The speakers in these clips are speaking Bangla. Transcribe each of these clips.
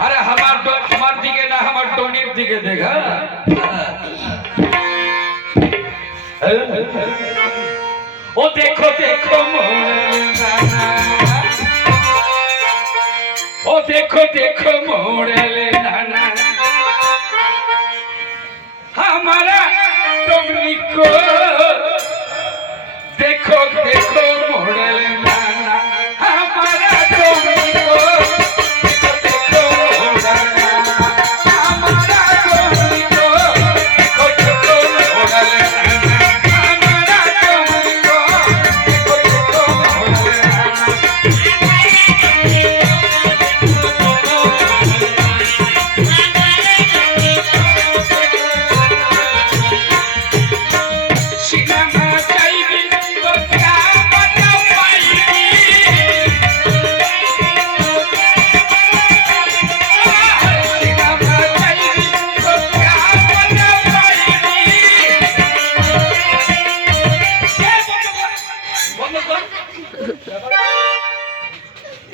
अरे हमार दिखे ना हमार टोनीर दिखे देखा ओ देखो देखो ओ देखो देखो मोड़ले नाना हमारा टोनी को देखो देखो मोड़ले नाना हमारा टोनी को देखो देखो मोड़ले हमारा टोनी को देखो देखो मोड़ले हमारा टोनी को देखो देखो मोड़ले सिनेमा चाहिए तो क्या बता पाएगी सिनेमा चाहिए तो क्या बता पाएगी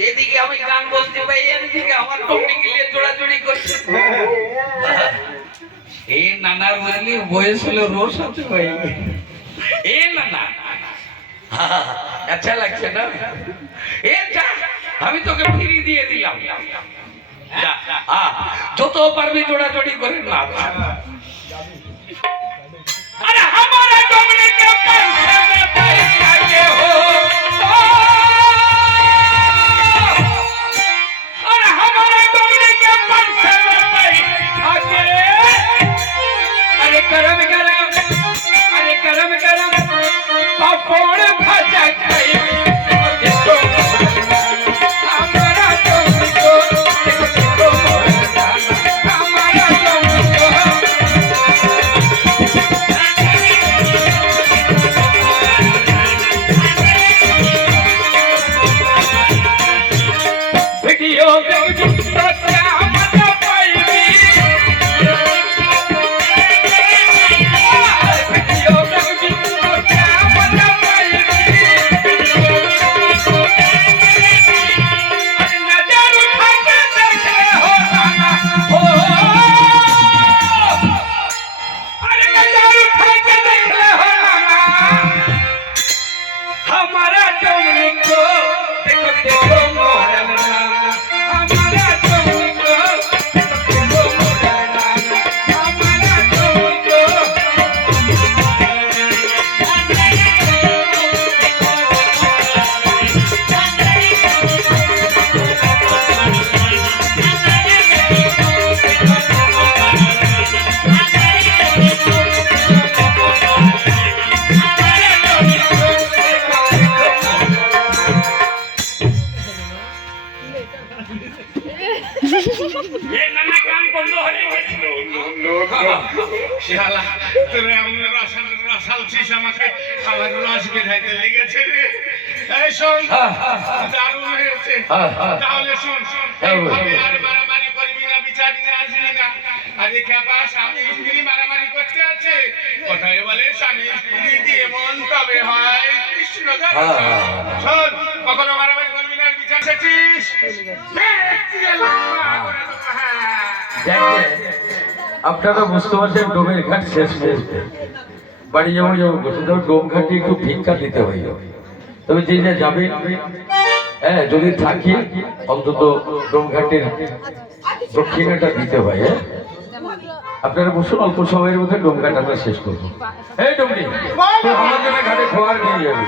এদিকে আমি গান বলতে পাই এদিকে আমার টপিকে নিয়ে জোড়াজুড়ি করছে এই নানার বলি বয়স হলো রোজ হতে ভাই এ নানা আচ্ছা লাগছে না এ যা আমি তোকে ফ্রি দিয়ে দিলাম যা যত পারবি জোড়াজুড়ি করে না अरे हमारा डोमनी के पैसे में पैसा के हो अरे हमारा डोमनी के पैसे में पैसा के अरे गरम गरम पापड़ भाजा खाई देखो हमारा डोमनी को देखो हमारा डोमनी को वीडियो देखी तो क्या मजा पाएगी वीडियो देखी तो क्या मजा पाएगी नजर उठा के देखे हो नाना हो अरे नजर उठा के देखे हो नाना हमारा डोमनी को देखो देखो मोड़ल नाना हमारा डोमनी को देखो देखो मोड़ल नाना हमारा डोमनी को ये नाना काम बंद हो শালা তোরে আমরা রাসালছিস আমাকে আমার রস বেধাইতে লেগেছে রে এই শোন দারুণ হয়েছে তাহলে শোন এইভাবে আর মারামারি করবি না বিচার নিয়ে আসবি না আরে খেপা স্বামী স্ত্রী মারামারি করতে আছে কথায় বলে স্বামী স্ত্রী দিয়ে মন তবে হয় কৃষ্ণ শোন কখনো মারামারি করবি না বিচার শেখিস আপনারা বুঝতে পারছেন ডোমের ঘাট শেষ হয়েছে বাড়ি যাবো বসে তবে ডোম ঘাটে একটু ভিক্ষা দিতে হয় তবে যে যা যাবেন হ্যাঁ যদি থাকি অন্তত ডোম ঘাটের দক্ষিণাটা দিতে হয় হ্যাঁ আপনারা বসুন অল্প সময়ের মধ্যে ডোম ঘাট আমরা শেষ করবো এই ডোমনি আমার জন্য ঘাটে খোয়ার নিয়ে যাবে